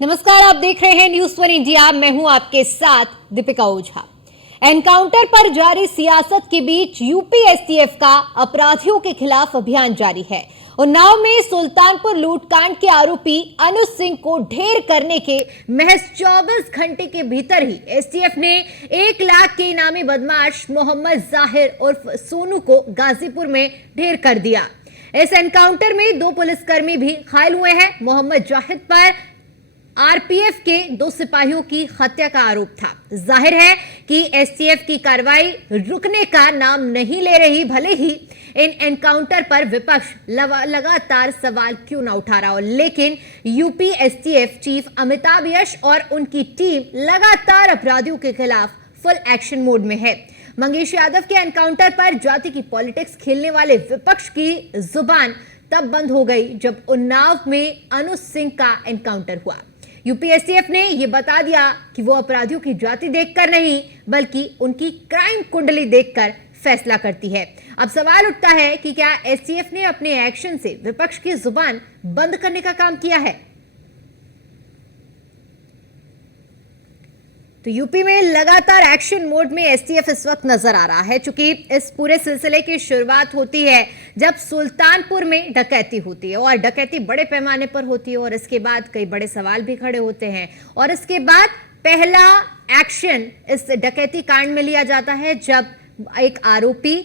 नमस्कार, आप देख रहे हैं न्यूज़ 1 इंडिया। मैं हूं आपके साथ दीपिका ओझा। एनकाउंटर पर जारी सियासत के बीच यूपी एसटीएफ का अपराधियों के खिलाफ अभियान जारी है। उन्नाव में सुल्तानपुर लूटकांड के आरोपी अनुज सिंह को ढेर करने के महज 24 घंटे के भीतर ही एसटीएफ ने 1 लाख के इनामी बदमाश मोहम्मद जाहिर उर्फ सोनू को गाजीपुर में ढेर कर दिया। इस एनकाउंटर में 2 पुलिसकर्मी भी घायल हुए हैं। मोहम्मद जाहिद पर आरपीएफ के 2 सिपाहियों की हत्या का आरोप था। जाहिर है कि एसटीएफ की कार्रवाई रुकने का नाम नहीं ले रही, भले ही इन एनकाउंटर पर विपक्ष लगातार सवाल क्यों ना उठा रहा हो, लेकिन यूपी एसटीएफ चीफ अमिताभ यश और उनकी टीम लगातार अपराधियों के खिलाफ फुल एक्शन मोड में है। मंगेश यादव के एनकाउंटर पर जाति की पॉलिटिक्स खेलने वाले विपक्ष की जुबान तब बंद हो गई जब उन्नाव में अनुज सिंह का एनकाउंटर हुआ। यूपीएससीएफ ने यह बता दिया कि वो अपराधियों की जाति देखकर नहीं बल्कि उनकी क्राइम कुंडली देखकर फैसला करती है। अब सवाल उठता है कि क्या एसटीएफ ने अपने एक्शन से विपक्ष की जुबान बंद करने का काम किया है? तो यूपी में लगातार एक्शन मोड में एसटीएफ इस वक्त नजर आ रहा है, क्योंकि इस पूरे सिलसिले की शुरुआत होती है जब सुल्तानपुर में डकैती होती है और डकैती बड़े पैमाने पर होती है और इसके बाद कई बड़े सवाल भी खड़े होते हैं। और इसके बाद पहला एक्शन इस डकैती कांड में लिया जाता है जब एक आरोपी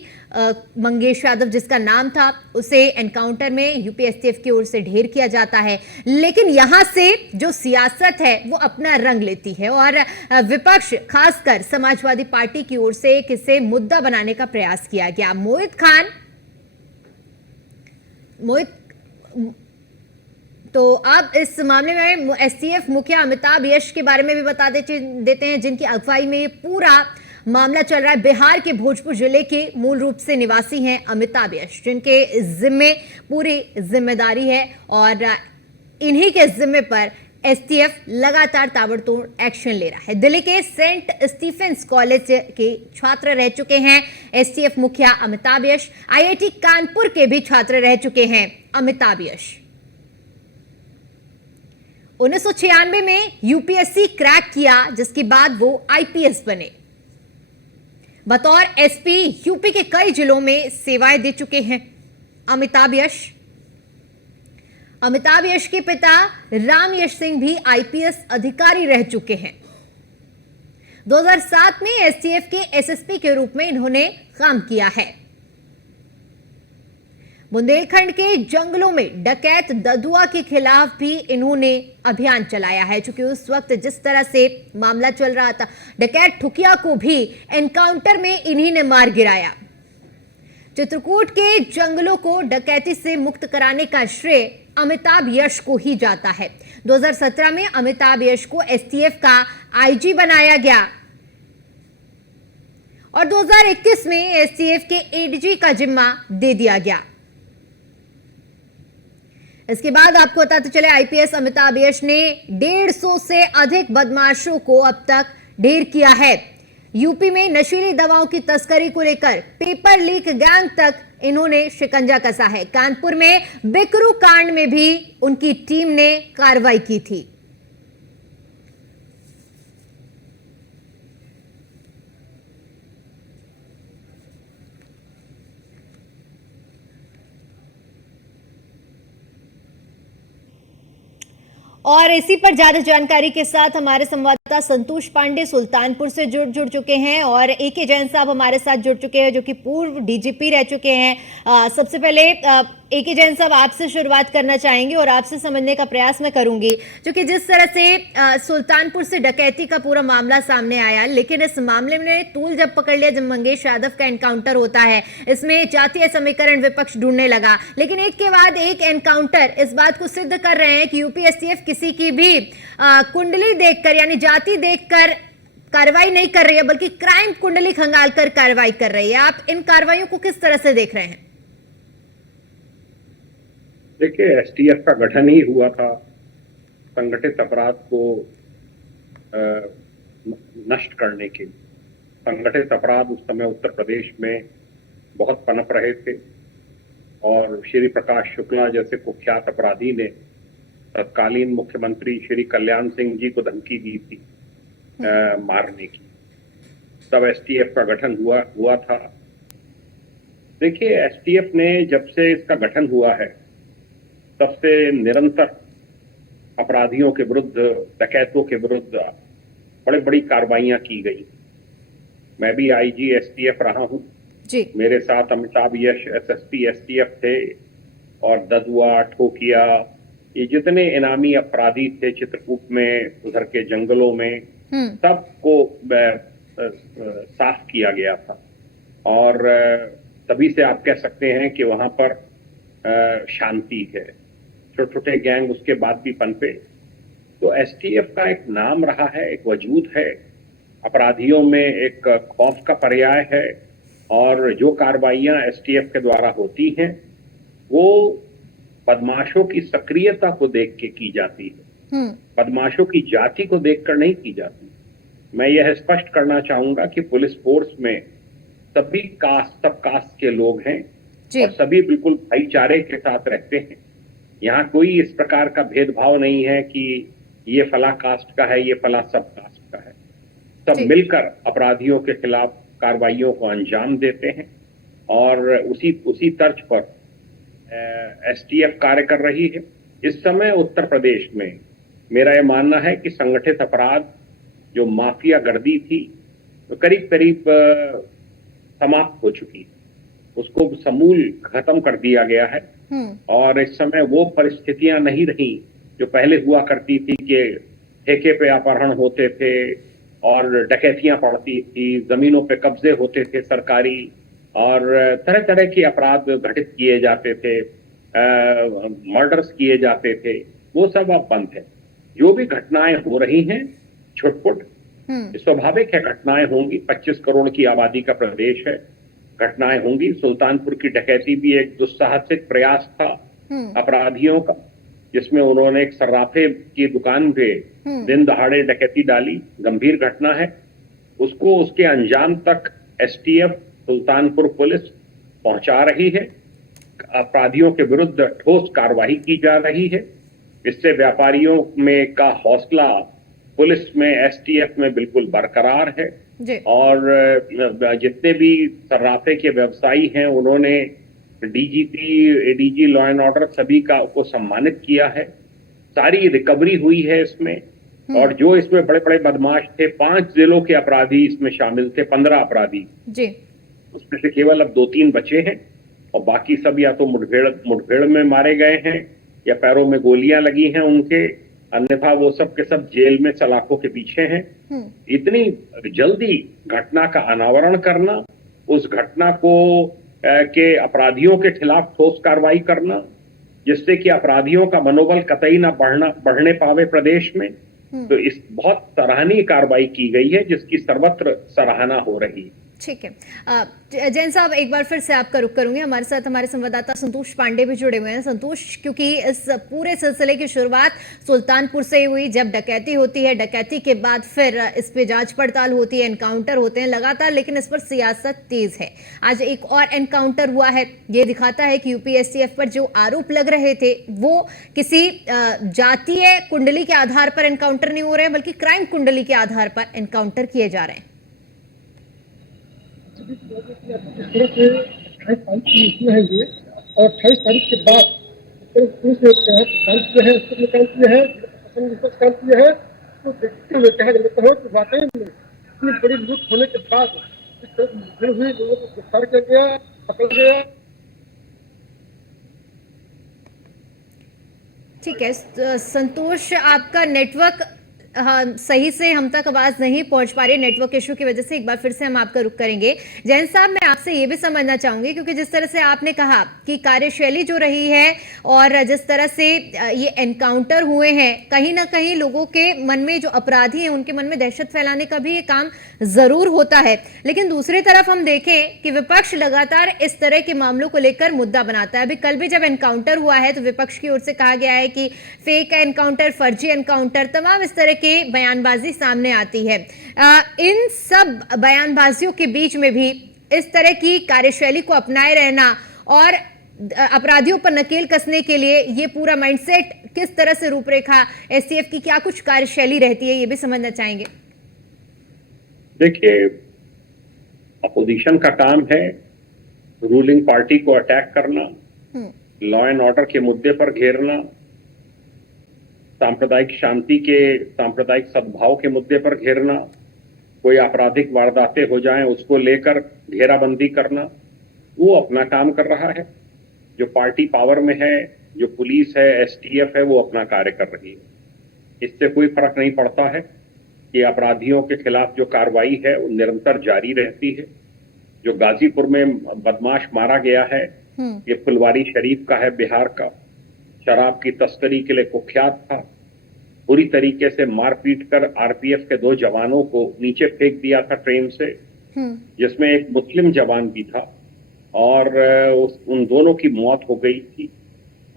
मंगेश यादव जिसका नाम था उसे एनकाउंटर में यूपी एसटीएफ की ओर से ढेर किया जाता है। लेकिन यहां से जो सियासत है वो अपना रंग लेती है और विपक्ष खासकर समाजवादी पार्टी की ओर से इसे मुद्दा बनाने का प्रयास किया गया। तो अब इस मामले में एसटीएफ मुखिया अमिताभ यश के बारे में भी बता देते हैं, जिनकी अगुवाई में पूरा मामला चल रहा है। बिहार के भोजपुर जिले के मूल रूप से निवासी हैं अमिताभ यश, जिनके जिम्मे पूरी जिम्मेदारी है और इन्हीं के जिम्मे पर एसटीएफ लगातार ताबड़तोड़ एक्शन ले रहा है। दिल्ली के सेंट स्टीफेंस कॉलेज के छात्र रह चुके हैं एसटीएफ मुखिया अमिताभ यश। आईआईटी कानपुर के भी छात्र रह चुके हैं अमिताभ यश। 1996 में यूपीएससी क्रैक किया, जिसके बाद वो आईपीएस बने। बतौर एसपी यूपी के कई जिलों में सेवाएं दे चुके हैं अमिताभ यश। अमिताभ यश के पिता राम यश सिंह भी आईपीएस अधिकारी रह चुके हैं। 2007 में एसटीएफ के एसएसपी के रूप में इन्होंने काम किया है। बुंदेलखंड के जंगलों में डकैत ददुआ के खिलाफ भी इन्होंने अभियान चलाया है, क्योंकि उस वक्त जिस तरह से मामला चल रहा था, डकैत ठुकिया को भी एनकाउंटर में इन्हीं ने मार गिराया। चित्रकूट के जंगलों को डकैती से मुक्त कराने का श्रेय अमिताभ यश को ही जाता है। 2017 में अमिताभ यश को एसटीएफ का आईजी बनाया गया और 2021 में एसटीएफ के एडीजी का जिम्मा दे दिया गया। इसके बाद आपको बताते चले आईपीएस अमिताभ यश ने 150 से अधिक बदमाशों को अब तक ढेर किया है। यूपी में नशीली दवाओं की तस्करी को लेकर पेपर लीक गैंग तक इन्होंने शिकंजा कसा है। कानपुर में बिकरू कांड में भी उनकी टीम ने कार्रवाई की थी। और इसी पर ज्यादा जानकारी के साथ हमारे संवाददाता संतोष पांडे सुल्तानपुर से जुड़ चुके हैं और एके जैन साहब हमारे साथ जुड़ चुके हैं, जो कि पूर्व डीजीपी रह चुके हैं। सबसे पहले एके जैन साहब, आपसे शुरुआत करना चाहेंगे और आपसे समझने का प्रयास मैं करूंगी, क्योंकि जिस तरह से सुल्तानपुर से डकैती का पूरा मामला सामने आया, लेकिन इस मामले में तूल जब पकड़ लिया जब मंगेश यादव का एनकाउंटर होता है, इसमें जातीय समीकरण विपक्ष ढूंढने लगा, लेकिन एक के बाद एक एनकाउंटर इस बात को सिद्ध कर रहे हैं कि यूपीएससीएफ किसी की भी कुंडली देखकर यानी जाति देखकर कार्रवाई नहीं कर रही है, बल्कि क्राइम कुंडली खंगालकर कार्रवाई कर रही है। आप इन कार्रवाइयों को किस तरह से देख रहे हैं? देखिए, एसटीएफ का गठन ही हुआ था संगठित अपराध को नष्ट करने के लिए। संगठित अपराध उस समय उत्तर प्रदेश में बहुत पनप रहे थे और श्री प्रकाश शुक्ला जैसे कुख्यात अपराधी ने तत्कालीन मुख्यमंत्री श्री कल्याण सिंह जी को धमकी दी थी मारने की। तब एसटीएफ का गठन हुआ था। देखिए, एसटीएफ ने जब से इसका गठन हुआ है तब से निरंतर अपराधियों के विरुद्ध, डकैतों के विरुद्ध बड़ी बड़ी कार्रवाइयां की गई। मैं भी आईजी एसटीएफ रहा हूं जी। मेरे साथ अमिताभ यश एसएसपी एसटीएफ थे, और ददुआ, ठोकिया, ये जितने इनामी अपराधी थे चित्रकूट में, उधर के जंगलों में, सबको साफ किया गया था। और तभी से आप कह सकते हैं कि वहां पर शांति है। छोटे छोटे गैंग उसके बाद भी पनपे। तो एसटीएफ का एक नाम रहा है, एक वजूद है, अपराधियों में एक खौफ का पर्याय है। और जो कार्रवाइयां एसटीएफ के द्वारा होती हैं वो बदमाशों की सक्रियता को देख के की जाती है, बदमाशों की जाति को देखकर नहीं की जाती। मैं यह स्पष्ट करना चाहूंगा कि पुलिस फोर्स में सभी कास्ट, सब कास्ट के लोग हैं और सभी बिल्कुल भाईचारे के साथ रहते हैं। यहाँ कोई इस प्रकार का भेदभाव नहीं है कि ये फला कास्ट का है, ये फला सब कास्ट का है। सब मिलकर अपराधियों के खिलाफ कार्रवाइयों को अंजाम देते हैं और उसी तर्ज पर एसटीएफ कार्य कर रही है। इस समय उत्तर प्रदेश में मेरा यह मानना है कि संगठित अपराध, जो माफिया गर्दी थी, तो करीब करीब समाप्त हो चुकी है। उसको समूल खत्म कर दिया गया है। और इस समय वो परिस्थितियां नहीं रही जो पहले हुआ करती थी कि ठेके पे अपहरण होते थे और डकैतियां पड़ती थी, जमीनों पे कब्जे होते थे सरकारी, और तरह तरह के अपराध घटित किए जाते थे, मर्डर्स किए जाते थे। वो सब अब बंद है। जो भी घटनाएं हो रही हैं छुटपुट, स्वाभाविक है घटनाएं होंगी। 25 करोड़ की आबादी का प्रदेश है, घटनाएं होंगी। सुल्तानपुर की डकैती भी एक दुस्साहसिक प्रयास था अपराधियों का, जिसमें उन्होंने एक सर्राफे की दुकान पे दिन दहाड़े डकैती डाली। गंभीर घटना है। उसको उसके अंजाम तक एसटीएफ, सुल्तानपुर पुलिस पहुंचा रही है। अपराधियों के विरुद्ध ठोस कार्रवाई की जा रही है। इससे व्यापारियों में का हौसला पुलिस में, एसटीएफ में बिल्कुल बरकरार है। और जितने भी सर्राफे के व्यवसायी हैं उन्होंने DGP, ADG, law and order सभी को सम्मानित किया है। सारी रिकवरी हुई है इसमें। और जो इसमें बड़े बड़े बदमाश थे, 5 जिलों के अपराधी इसमें शामिल थे, 15 अपराधी जी। उसमें से केवल अब 2-3 बचे हैं और बाकी सब या तो मुठभेड़ में मारे गए हैं या पैरों में गोलियां लगी हैं उनके, अन्यथा वो सब के सब जेल में सलाखों के पीछे हैं। इतनी जल्दी घटना का अनावरण करना, उस घटना को के अपराधियों के खिलाफ ठोस कार्रवाई करना, जिससे कि अपराधियों का मनोबल कतई ना बढ़ने पावे प्रदेश में, तो इस बहुत सराहनीय कार्रवाई की गई है जिसकी सर्वत्र सराहना हो रही है। ठीक है। जैन साहब, एक बार फिर से आपका रुख करूंगी। हमारे साथ हमारे संवाददाता संतोष पांडे भी जुड़े हुए हैं। संतोष, क्योंकि इस पूरे सिलसिले की शुरुआत सुल्तानपुर से हुई, जब डकैती होती है, डकैती के बाद फिर इस पे जांच पड़ताल होती है, एनकाउंटर होते हैं लगातार, लेकिन इस पर सियासत तेज है। आज एक और एनकाउंटर हुआ है। ये दिखाता है कि यूपी एसटीएफ पर जो आरोप लग रहे थे वो किसी जातीय कुंडली के आधार पर एनकाउंटर नहीं हो रहे हैं, बल्कि क्राइम कुंडली के आधार पर एनकाउंटर किए जा रहे हैं। इस तरह से 28 तारीख की इसमें है ये, और 28 तारीख के बाद पुलिस ने काम किया है, काम किया है, काम किया है। तो देखते हुए कहा जाता है कि वाकई में इतनी बड़ी लूट होने के बाद इस तरह हुई, लोगों को गिरफ्तार किया गया, पकड़ा गया। ठीक है संतोष, आपका नेटवर्क सही से हम तक आवाज नहीं पहुंच पा रही, नेटवर्क इशू की वजह से। एक बार फिर से हम आपका रुख करेंगे। जैन साहब, मैं आपसे ये भी समझना चाहूंगी, क्योंकि जिस तरह से आपने कहा कि कार्यशैली जो रही है और जिस तरह से ये एनकाउंटर हुए हैं, कहीं ना कहीं लोगों के मन में, जो अपराधी हैं उनके मन में दहशत फैलाने का भी ये काम जरूर होता है। लेकिन दूसरी तरफ हम देखें कि विपक्ष लगातार इस तरह के मामलों को लेकर मुद्दा बनाता है। अभी कल भी जब एनकाउंटर हुआ है तो विपक्ष की ओर से कहा गया है कि फेक एनकाउंटर, फर्जी एनकाउंटर, तमाम इस तरह की बयानबाजी सामने आती है। इन सब बयानबाजियों के बीच में भी इस तरह की कार्यशैली को अपनाए रहना और अपराधियों पर नकेल कसने के लिए ये पूरा माइंडसेट किस तरह से रूपरेखा एसटीएफ की क्या कुछ कार्यशैली रहती है, ये भी समझना चाहेंगे। देखिए, अपोजिशन का काम है रूलिंग पार्टी को अटैक करना, लॉ एंड ऑर्डर के मुद्दे पर घेरना, सांप्रदायिक शांति के, सांप्रदायिक सद्भाव के मुद्दे पर घेरना, कोई आपराधिक वारदातें हो जाएं उसको लेकर घेराबंदी करना। वो अपना काम कर रहा है। जो पार्टी पावर में है, जो पुलिस है, एसटीएफ है, वो अपना कार्य कर रही है। इससे कोई फर्क नहीं पड़ता है कि अपराधियों के खिलाफ जो कार्रवाई है वो निरंतर जारी रहती है। जो गाजीपुर में बदमाश मारा गया है, ये फुलवारी शरीफ का है, बिहार का। शराब की तस्करी के लिए कुख्यात था। बुरी तरीके से मारपीट कर आरपीएफ के 2 जवानों को नीचे फेंक दिया था ट्रेन से, जिसमें एक मुस्लिम जवान भी था और उन दोनों की मौत हो गई थी।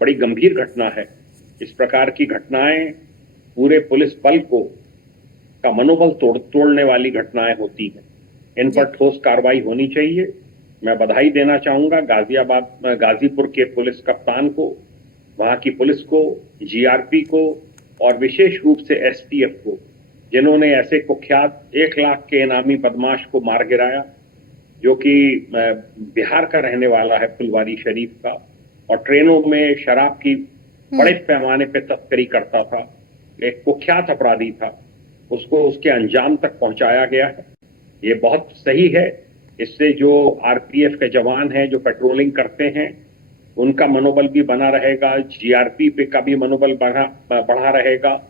बड़ी गंभीर घटना है। इस प्रकार की घटनाएं पूरे पुलिस बल का मनोबल तोड़ने वाली घटनाएं होती हैं। इन पर ठोस कार्रवाई होनी चाहिए। मैं बधाई देना चाहूंगा गाजीपुर के पुलिस कप्तान को, वहां की पुलिस को, जीआरपी को और विशेष रूप से एसटीएफ को, जिन्होंने ऐसे कुख्यात 1 लाख के इनामी बदमाश को मार गिराया, जो कि बिहार का रहने वाला है, फुलवारी शरीफ का, और ट्रेनों में शराब की बड़े पैमाने पे तस्करी करता था। एक कुख्यात अपराधी था, उसको उसके अंजाम तक पहुंचाया गया है। ये बहुत सही है। इससे जो आरपीएफ के जवान हैं जो पेट्रोलिंग करते हैं, उनका मनोबल भी बना रहेगा, जीआरपी पे का भी मनोबल बढ़ा रहेगा।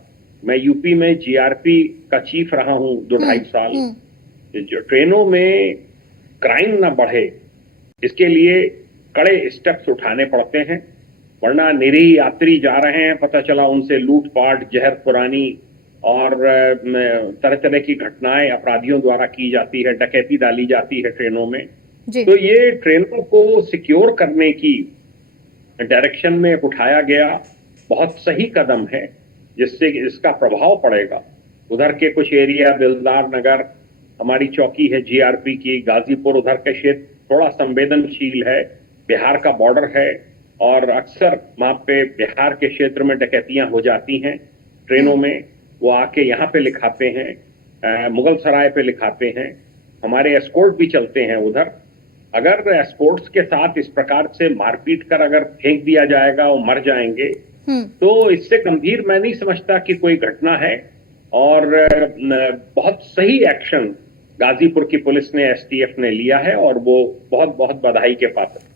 मैं यूपी में जीआरपी का चीफ रहा हूं 2-2.5 साल। जो ट्रेनों में क्राइम ना बढ़े, इसके लिए कड़े स्टेप्स उठाने पड़ते हैं, वरना निरीह यात्री जा रहे हैं, पता चला उनसे लूटपाट, जहर खुरानी और तरह तरह की घटनाएं अपराधियों द्वारा की जाती है, डकैती डाली जाती है ट्रेनों में। तो ये ट्रेनों को सिक्योर करने की डायरेक्शन में उठाया गया बहुत सही कदम है, जिससे इसका प्रभाव पड़ेगा। उधर के कुछ एरिया, दिलदार नगर हमारी चौकी है जीआरपी की, गाजीपुर उधर के क्षेत्र थोड़ा संवेदनशील है, बिहार का बॉर्डर है और अक्सर वहां पे बिहार के क्षेत्र में डकैतियां हो जाती हैं ट्रेनों में। वो आके यहाँ पे लिखाते हैं, मुगल सराय पे लिखाते हैं। हमारे एस्कॉर्ट भी चलते हैं उधर। अगर एस्कॉर्ट्स के साथ इस प्रकार से मारपीट कर अगर फेंक दिया जाएगा और मर जाएंगे, तो इससे गंभीर मैं नहीं समझता कि कोई घटना है। और बहुत सही एक्शन गाजीपुर की पुलिस ने, एसटीएफ ने लिया है और वो बहुत बहुत बधाई के पात्र है।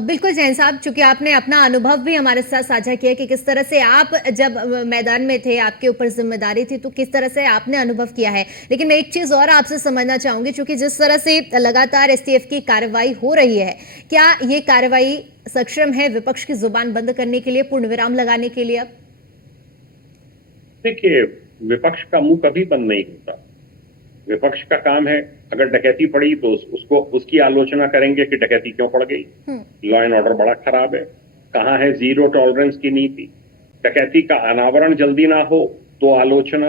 बिल्कुल जैन साहब, चूंकि आपने अपना अनुभव भी हमारे साथ साझा किया कि किस तरह से आप जब मैदान में थे, आपके ऊपर जिम्मेदारी थी, तो किस तरह से आपने अनुभव किया है। लेकिन मैं एक चीज और आपसे समझना चाहूंगी, चूंकि जिस तरह से लगातार एसटीएफ की कार्रवाई हो रही है, क्या ये कार्रवाई सक्षम है विपक्ष की जुबान बंद करने के लिए, पूर्ण विराम लगाने के लिए? अब देखिए, विपक्ष का मुंह कभी बंद नहीं होता। विपक्ष का काम है, अगर डकैती पड़ी तो उसकी आलोचना करेंगे कि डकैती क्यों पड़ गई, लॉ एंड ऑर्डर बड़ा खराब है, कहाँ है जीरो टॉलरेंस की नीति। डकैती का अनावरण जल्दी ना हो तो आलोचना,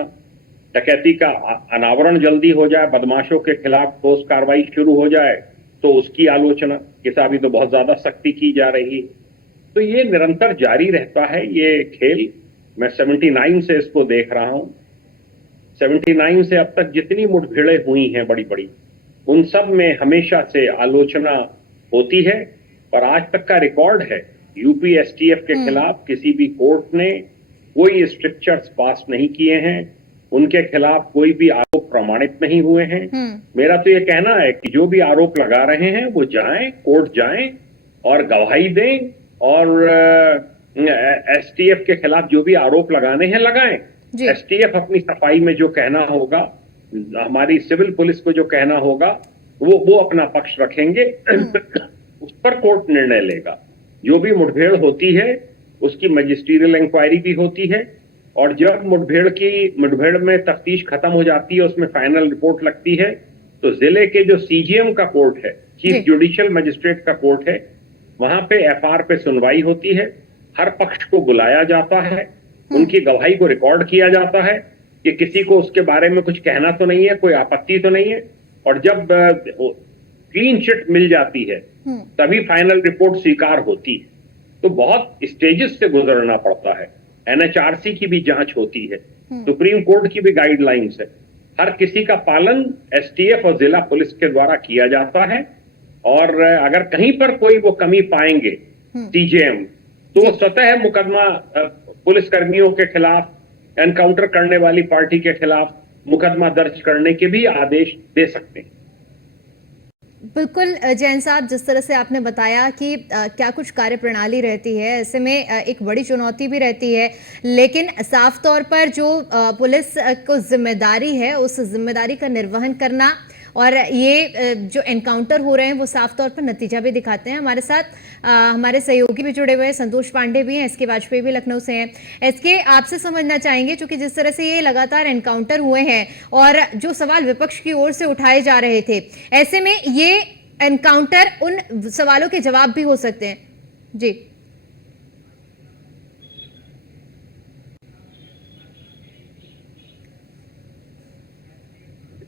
डकैती का अनावरण जल्दी हो जाए, बदमाशों के खिलाफ ठोस कार्रवाई शुरू हो जाए तो उसकी आलोचना, कि साहब अभी तो बहुत ज्यादा सख्ती की जा रही है। तो ये निरंतर जारी रहता है ये खेल। मैं 79 से इसको देख रहा हूं। 79 से अब तक जितनी मुठभेड़ें हुई हैं बड़ी बड़ी, उन सब में हमेशा से आलोचना होती है। पर आज तक का रिकॉर्ड है, यूपी एसटीएफ के खिलाफ किसी भी कोर्ट ने कोई स्ट्रिक्चर्स पास नहीं किए हैं, उनके खिलाफ कोई भी आरोप प्रमाणित नहीं हुए हैं। मेरा तो ये कहना है कि जो भी आरोप लगा रहे हैं वो जाएं, कोर्ट जाएं और गवाही दें, और एसटीएफ के खिलाफ जो भी आरोप लगाने हैं लगाएं। एसटीएफ अपनी सफाई में जो कहना होगा, हमारी सिविल पुलिस को जो कहना होगा, वो अपना पक्ष रखेंगे, उस पर कोर्ट निर्णय लेगा। जो भी मुठभेड़ होती है उसकी मजिस्ट्रियल इंक्वायरी भी होती है, और जब मुठभेड़ में तफ्तीश खत्म हो जाती है, उसमें फाइनल रिपोर्ट लगती है, तो जिले के जो सीजीएम का कोर्ट है, चीफ जुडिशियल मजिस्ट्रेट का कोर्ट है, वहां पे एफआर पे सुनवाई होती है। हर पक्ष को बुलाया जाता है, उनकी गवाही को रिकॉर्ड किया जाता है कि किसी को उसके बारे में कुछ कहना तो नहीं है, कोई आपत्ति तो नहीं है। और जब क्लीन चिट मिल जाती है तभी फाइनल रिपोर्ट स्वीकार होती है। तो बहुत स्टेजेस से गुजरना पड़ता है। एनएचआरसी की भी जांच होती है, सुप्रीम कोर्ट की भी गाइडलाइंस है। हर किसी का पालन एसटीएफ और जिला पुलिस के द्वारा किया जाता है, और अगर कहीं पर कोई वो कमी पाएंगे सीजेएम, तो वो स्वतः मुकदमा पुलिस कर्मियों के खिलाफ, एनकाउंटर करने वाली पार्टी के खिलाफ मुकदमा दर्ज करने के भी आदेश दे सकते हैं। बिल्कुल जैन साहब, जिस तरह से आपने बताया कि क्या कुछ कार्यप्रणाली रहती है, ऐसे में एक बड़ी चुनौती भी रहती है, लेकिन साफ तौर पर जो पुलिस को जिम्मेदारी है उस जिम्मेदारी का निर्वहन करना, और ये जो एनकाउंटर हो रहे हैं वो साफ तौर पर नतीजा भी दिखाते हैं। हमारे साथ हमारे सहयोगी भी जुड़े हुए हैं, संतोष पांडे भी हैं, एसके वाजपेयी भी लखनऊ से हैं। एसके, आपसे समझना चाहेंगे, क्योंकि जिस तरह से ये लगातार एनकाउंटर हुए हैं और जो सवाल विपक्ष की ओर से उठाए जा रहे थे, ऐसे में ये एनकाउंटर उन सवालों के जवाब भी हो सकते हैं। जी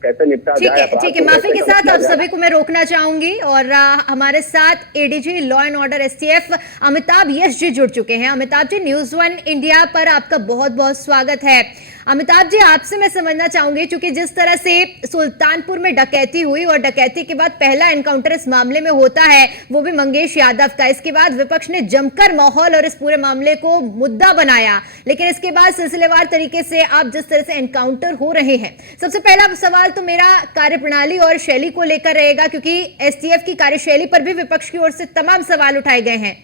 कैसे निपटा जाए। ठीक है, माफी के साथ आप सभी को मैं रोकना चाहूंगी, और हमारे साथ ADG law and order STF Amitabh Yash ji जुड़ चुके हैं। अमिताभ जी, न्यूज़ 1 इंडिया पर आपका बहुत बहुत स्वागत है। अमिताभ जी, आपसे मैं समझना चाहूंगी, क्योंकि जिस तरह से सुल्तानपुर में डकैती हुई और डकैती के बाद पहला एनकाउंटर इस मामले में होता है, वो भी मंगेश यादव का, इसके बाद विपक्ष ने जमकर माहौल और इस पूरे मामले को मुद्दा बनाया, लेकिन इसके बाद सिलसिलेवार तरीके से आप जिस तरह से एनकाउंटर हो रहे हैं, सबसे पहला सवाल तो मेरा कार्यप्रणाली और शैली को लेकर रहेगा, क्योंकि एसटीएफ की कार्यशैली पर भी विपक्ष की ओर से तमाम सवाल उठाए गए हैं।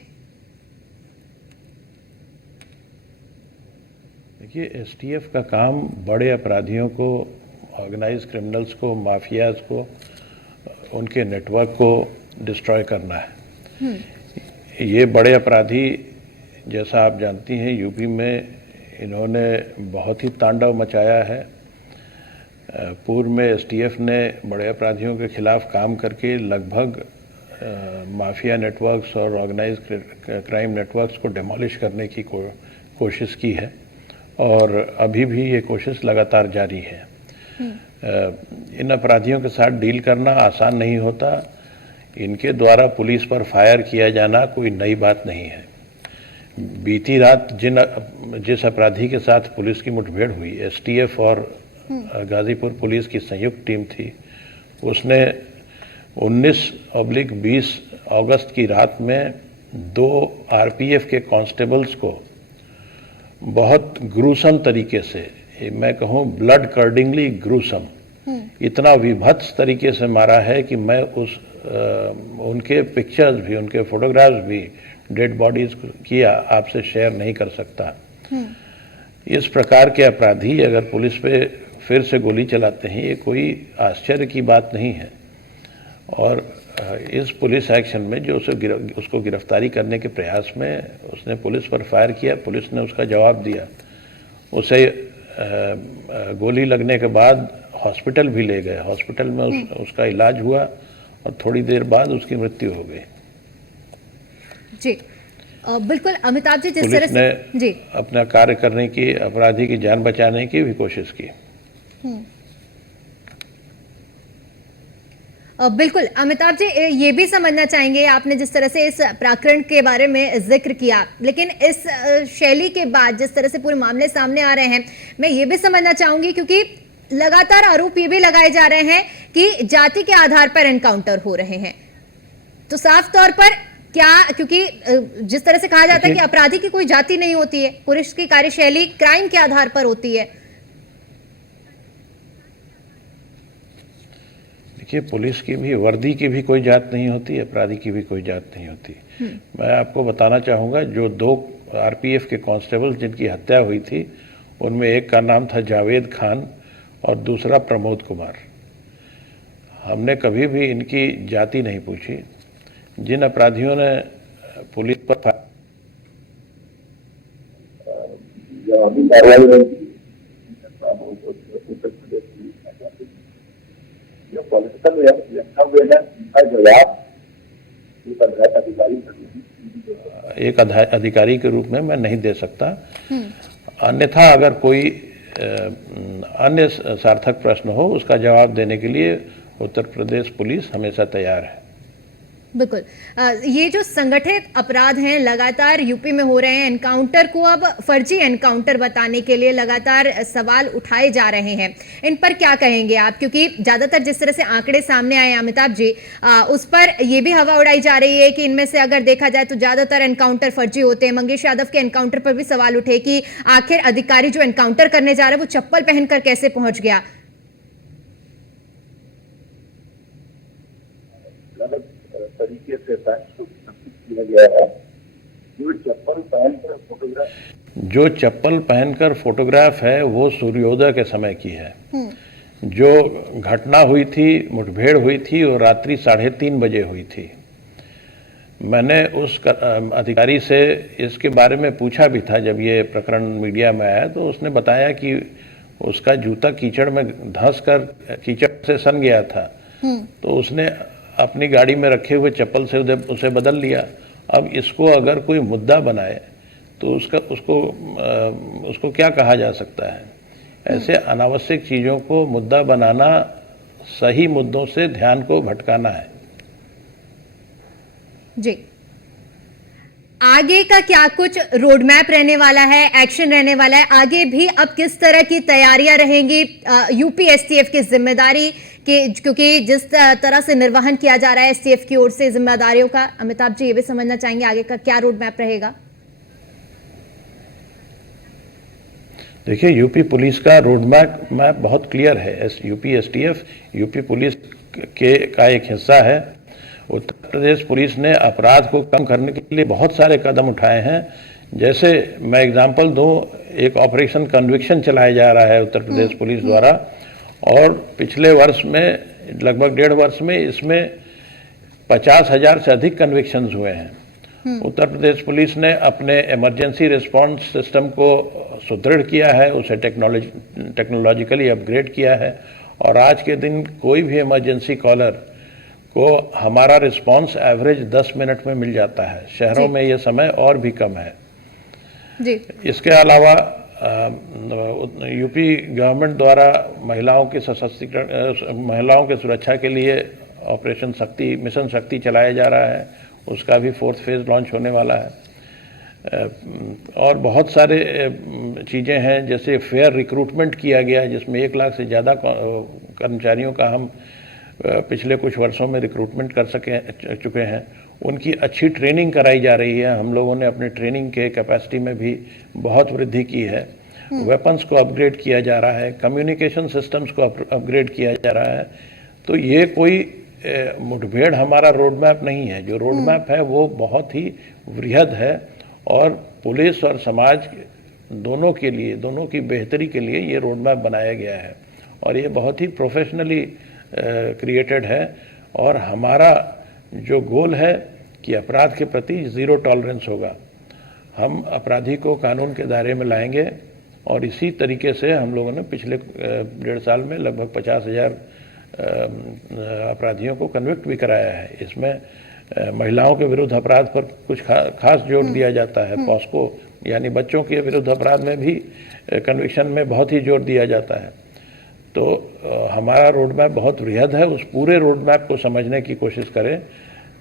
देखिए, एसटीएफ का काम बड़े अपराधियों को, ऑर्गेनाइज क्रिमिनल्स को, माफियाज को, उनके नेटवर्क को डिस्ट्रॉय करना है। ये बड़े अपराधी, जैसा आप जानती हैं, यूपी में इन्होंने बहुत ही तांडव मचाया है। पूर्व में एसटीएफ ने बड़े अपराधियों के खिलाफ काम करके लगभग माफिया नेटवर्क्स और ऑर्गेनाइज क्राइम नेटवर्क्स को डिमोलिश करने की कोशिश की है, और अभी भी ये कोशिश लगातार जारी है। इन अपराधियों के साथ डील करना आसान नहीं होता। इनके द्वारा पुलिस पर फायर किया जाना कोई नई बात नहीं है। बीती रात जिस अपराधी के साथ पुलिस की मुठभेड़ हुई, एसटीएफ और गाजीपुर पुलिस की संयुक्त टीम थी, उसने 19/20 अगस्त की रात में 2 आरपीएफ के कांस्टेबल्स को बहुत ग्रूसम तरीके से, मैं कहूँ ब्लड कर्डिंगली ग्रूसम, इतना विभत्स तरीके से मारा है कि मैं उनके पिक्चर्स भी, उनके फोटोग्राफ्स भी, डेड बॉडीज की आपसे शेयर नहीं कर सकता। इस प्रकार के अपराधी अगर पुलिस पे फिर से गोली चलाते हैं, ये कोई आश्चर्य की बात नहीं है। और इस पुलिस एक्शन में जो उसको गिरफ्तारी करने के प्रयास में उसने पुलिस पर फायर किया, पुलिस ने उसका जवाब दिया। उसे गोली लगने के बाद हॉस्पिटल भी ले गए। हॉस्पिटल में उसका इलाज हुआ और थोड़ी देर बाद उसकी मृत्यु हो गई। जी बिल्कुल अमिताभ जी, जिस तरह पुलिस ने जी अपना कार्य करने की, अपराधी की जान बचाने की भी कोशिश की। बिल्कुल अमिताभ जी, ये भी समझना चाहेंगे, आपने जिस तरह से इस प्रकरण के बारे में जिक्र किया, लेकिन इस शैली के बाद जिस तरह से पूरे मामले सामने आ रहे हैं, मैं ये भी समझना चाहूंगी, क्योंकि लगातार आरोप ये भी लगाए जा रहे हैं कि जाति के आधार पर एनकाउंटर हो रहे हैं। तो साफ तौर पर क्या, क्योंकि जिस तरह से कहा जाता है कि अपराधी की कोई जाति नहीं होती है, पुलिस की कार्यशैली क्राइम के आधार पर होती है। देखिए, पुलिस की भी, वर्दी की भी कोई जात नहीं होती, अपराधी की भी कोई जात नहीं होती। मैं आपको बताना चाहूँगा, जो 2 आरपीएफ के कांस्टेबल्स जिनकी हत्या हुई थी, उनमें एक का नाम था जावेद खान और दूसरा प्रमोद कुमार। हमने कभी भी इनकी जाति नहीं पूछी। जिन अपराधियों ने पुलिस पर एक अधिकारी के रूप में मैं नहीं दे सकता। अन्यथा अगर कोई अन्य सार्थक प्रश्न हो, उसका जवाब देने के लिए उत्तर प्रदेश पुलिस हमेशा तैयार है। बिल्कुल। ये जो संगठित अपराध हैं लगातार यूपी में हो रहे हैं, एनकाउंटर को अब फर्जी एनकाउंटर बताने के लिए लगातार सवाल उठाए जा रहे हैं, इन पर क्या कहेंगे आप? क्योंकि ज्यादातर जिस तरह से आंकड़े सामने आए अमिताभ जी, उस पर ये भी हवा उड़ाई जा रही है कि इनमें से अगर देखा जाए तो ज्यादातर एनकाउंटर फर्जी होते हैं। मंगेश यादव के एनकाउंटर पर भी सवाल उठे कि आखिर अधिकारी जो एनकाउंटर करने जा रहे हैं वो चप्पल पहनकर कैसे पहुंच गया? तरीके से किया गया है। जो चप्पल पहनकर फोटोग्राफ है वो सूर्योदय के समय की है। जो घटना हुई थी, मुठभेड़ हुई थी, वो रात्रि 3:30 बजे हुई थी। मैंने उस अधिकारी से इसके बारे में पूछा भी था जब ये प्रकरण मीडिया में आया, तो उसने बताया कि उसका जूता कीचड़ में धंस कर कीचड़ से सन गया था, तो उसने अपनी गाड़ी में रखे हुए चप्पल से उसे बदल लिया। अब इसको अगर कोई मुद्दा बनाए तो उसको क्या कहा जा सकता है? ऐसे अनावश्यक चीज़ों को मुद्दा बनाना सही मुद्दों से ध्यान को भटकाना है। जी, आगे का क्या कुछ रोड मैप रहने वाला है, एक्शन रहने वाला है? आगे भी अब किस तरह की तैयारियां रहेंगी यूपी एसटीएफ की जिम्मेदारी के, क्योंकि जिस तरह से निर्वहन किया जा रहा है एसटीएफ की ओर से जिम्मेदारियों का, अमिताभ जी ये भी समझना चाहेंगे आगे का क्या रोड मैप रहेगा? देखिए, यूपी पुलिस का रोड मैप बहुत क्लियर है। यूपी एसटीएफ यूपी पुलिस का एक हिस्सा है। उत्तर प्रदेश पुलिस ने अपराध को कम करने के लिए बहुत सारे कदम उठाए हैं। जैसे मैं एग्जांपल दूं, एक ऑपरेशन कन्विक्शन चलाया जा रहा है उत्तर प्रदेश पुलिस द्वारा, और पिछले वर्ष में लगभग 1.5 वर्ष में इसमें 50,000 से अधिक कन्विक्शंस हुए हैं। उत्तर प्रदेश पुलिस ने अपने इमरजेंसी रिस्पांस सिस्टम को सुदृढ़ किया है, उसे टेक्नोलॉजिकली अपग्रेड किया है, और आज के दिन कोई भी इमरजेंसी कॉलर को हमारा रिस्पांस एवरेज 10 मिनट में मिल जाता है। शहरों में ये समय और भी कम है जी। इसके अलावा यूपी गवर्नमेंट द्वारा महिलाओं के सशक्तिकरण, महिलाओं के सुरक्षा के लिए ऑपरेशन शक्ति, मिशन शक्ति चलाया जा रहा है। उसका भी 4th फेज लॉन्च होने वाला है। और बहुत सारे चीज़ें हैं, जैसे फेयर रिक्रूटमेंट किया गया जिसमें 1 लाख से ज़्यादा कर्मचारियों का हम पिछले कुछ वर्षों में रिक्रूटमेंट कर चुके हैं। उनकी अच्छी ट्रेनिंग कराई जा रही है। हम लोगों ने अपने ट्रेनिंग के कैपेसिटी में भी बहुत वृद्धि की है। वेपन्स को अपग्रेड किया जा रहा है, कम्युनिकेशन सिस्टम्स को अपग्रेड किया जा रहा है। तो ये कोई मुठभेड़ हमारा रोड मैप नहीं है। जो रोड मैप है वो बहुत ही वृहद है, और पुलिस और समाज दोनों के लिए, दोनों की बेहतरी के लिए ये रोड मैप बनाया गया है, और ये बहुत ही प्रोफेशनली क्रिएटेड है। और हमारा जो गोल है कि अपराध के प्रति 0 टॉलरेंस होगा। हम अपराधी को कानून के दायरे में लाएंगे, और इसी तरीके से हम लोगों ने पिछले 1.5 साल में लगभग 50,000 अपराधियों को कन्विक्ट भी कराया है। इसमें महिलाओं के विरुद्ध अपराध पर कुछ खास जोर दिया जाता है। पॉस्को यानी बच्चों के विरुद्ध अपराध में भी कन्विक्शन में बहुत ही जोर दिया जाता है। तो हमारा रोड मैप बहुत वृहद है। उस पूरे रोड मैप को समझने की कोशिश करें,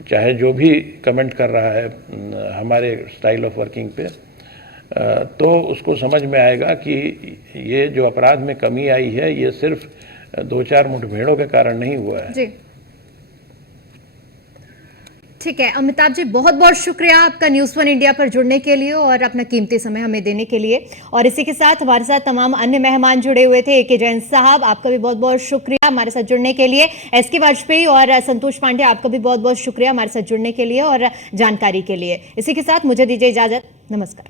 चाहे जो भी कमेंट कर रहा है हमारे स्टाइल ऑफ वर्किंग पे, तो उसको समझ में आएगा कि ये जो अपराध में कमी आई है ये सिर्फ 2-4 मुठभेड़ों के कारण नहीं हुआ है। जी ठीक है अमिताभ जी, बहुत बहुत शुक्रिया आपका न्यूज़ 1 इंडिया पर जुड़ने के लिए और अपना कीमती समय हमें देने के लिए। और इसी के साथ हमारे साथ तमाम अन्य मेहमान जुड़े हुए थे। AK जैन साहब, आपका भी बहुत बहुत शुक्रिया हमारे साथ जुड़ने के लिए। SK वाजपेयी और संतोष पांडे, आपका भी बहुत बहुत शुक्रिया हमारे साथ जुड़ने के लिए और जानकारी के लिए। इसी के साथ मुझे दीजिए इजाजत, नमस्कार।